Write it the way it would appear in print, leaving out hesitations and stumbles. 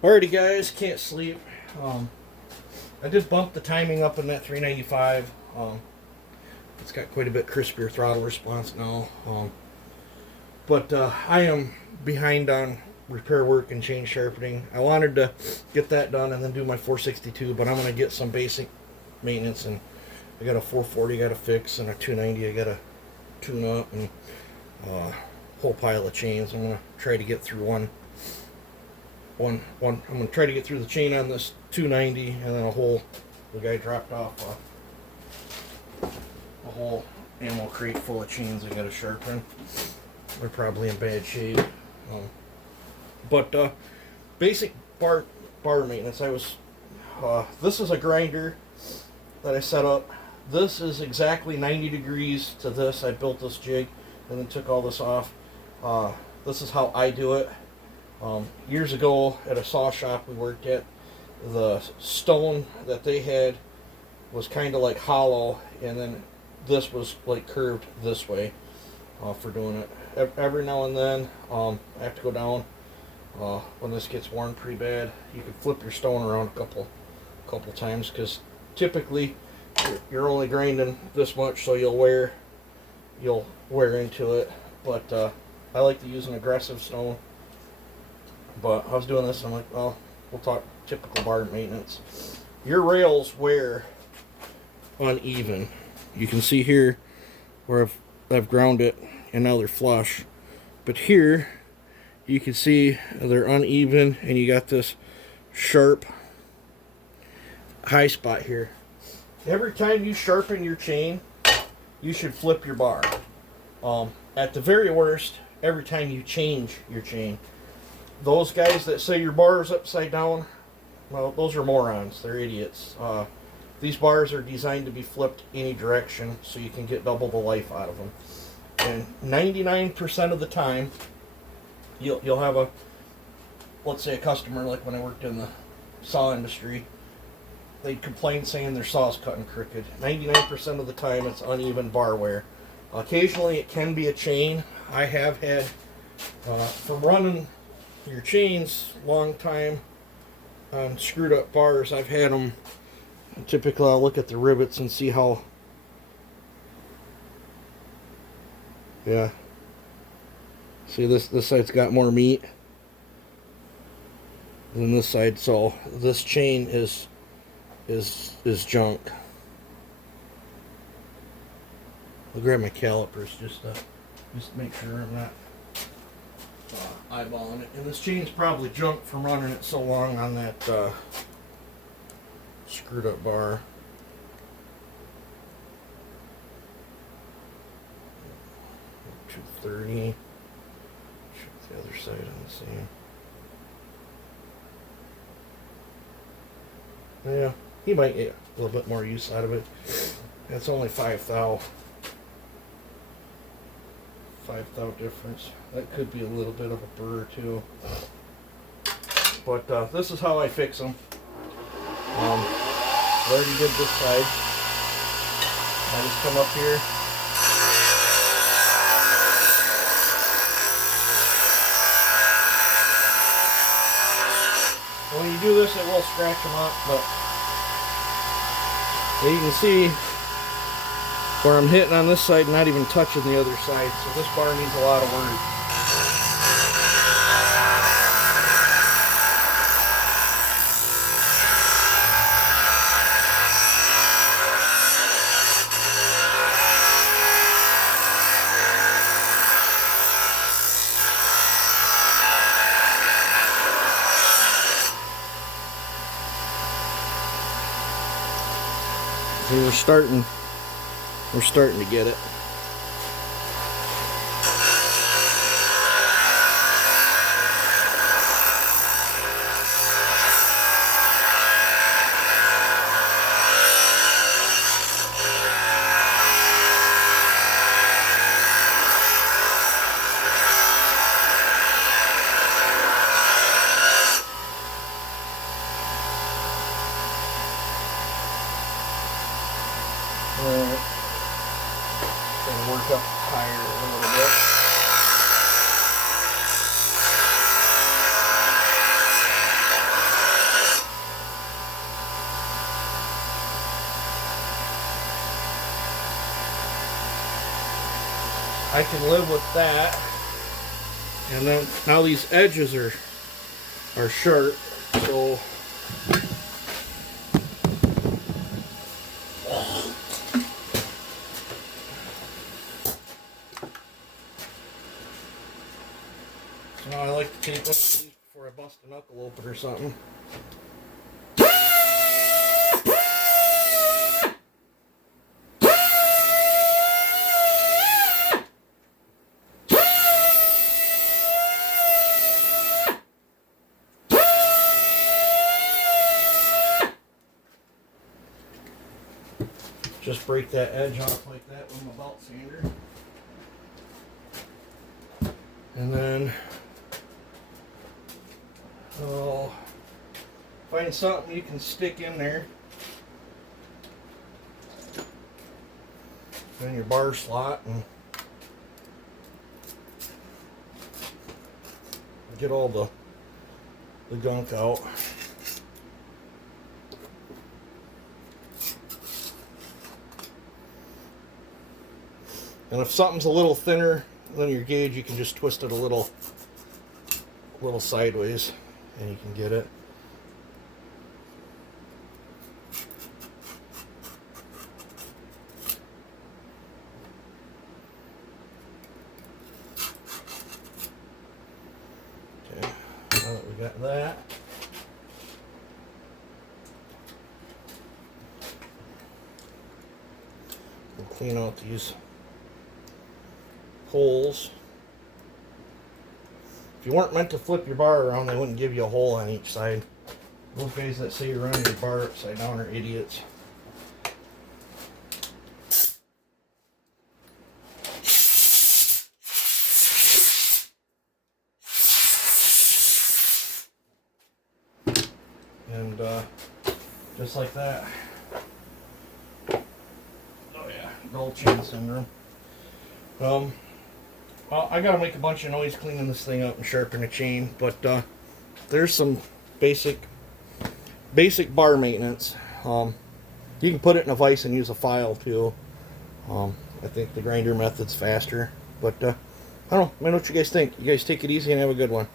Alrighty, guys, can't sleep. I did bump the timing up in that 395. It's got quite a bit crispier throttle response now. But I am behind on repair work and chain sharpening. I wanted to get that done and then do my 462, but I'm going to get some basic maintenance. And I got a 440 I got to fix and a 290 I got to tune up, and a whole pile of chains. I'm going to try to get through one. I'm going to try to get through the chain on this 290, and then the guy dropped off a whole ammo crate full of chains I got to sharpen. They're probably in bad shape. But basic bar maintenance. This is a grinder that I set up. This is exactly 90 degrees to this. I built this jig and then took all this off. This is how I do it. Years ago at a saw shop we worked at, the stone that they had was kind of like hollow, and then this was like curved this way for doing it. Every now and then I have to go down when this gets worn pretty bad. You can flip your stone around a couple times, because typically you're only grinding this much, so you'll wear into it. But I like to use an aggressive stone. But I was doing this, and I'm like, well, we'll talk typical bar maintenance. Your rails wear uneven. You can see here where I've ground it, and now they're flush. But here, you can see they're uneven, and you got this sharp high spot here. Every time you sharpen your chain, you should flip your bar. At the very worst, every time you change your chain. Those guys that say your bar is upside down, well, those are morons. They're idiots. These bars are designed to be flipped any direction, so you can get double the life out of them. And 99% of the time, you'll have let's say a customer, like when I worked in the saw industry, they'd complain saying their saw's cutting crooked. 99% of the time, it's uneven bar wear. Occasionally, it can be a chain. I have had, from running your chains long time on screwed up bars, I've had them. Typically I'll look at the rivets and see how, yeah, see this side's got more meat than this side, so this chain is junk. I'll grab my calipers just to make sure I'm not eyeballing it. And this chain's probably junk from running it so long on that screwed up bar. $230. Check the other side on the same. Yeah, he might get a little bit more use out of it. That's only 5 thou. 5 thou difference. That could be a little bit of a burr too. But this is how I fix them. I already did this side. I just come up here. When you do this, it will scratch them up, but you can see where I'm hitting on this side, not even touching the other side. So this bar needs a lot of work. So we're starting to get it. Alright. Gonna work up higher a little bit. I can live with that. And then now these edges are sharp, so now I like to take one of these before I bust a knuckle open or something. Just break that edge off like that with my belt sander. And then I'll find something you can stick in there. In your bar slot and get all the gunk out. And if something's a little thinner than your gauge, you can just twist it a little sideways and you can get it. Okay, now that we got that, we'll clean out these holes. If you weren't meant to flip your bar around, they wouldn't give you a hole on each side. Those guys that say you're running your bar upside down are idiots. And just like that. Oh yeah, dull chin syndrome. Well, I gotta make a bunch of noise cleaning this thing up and sharpen the chain, but there's some basic bar maintenance. You can put it in a vise and use a file too. I think the grinder method's faster, but I don't know. Let me know what you guys think. You guys take it easy and have a good one.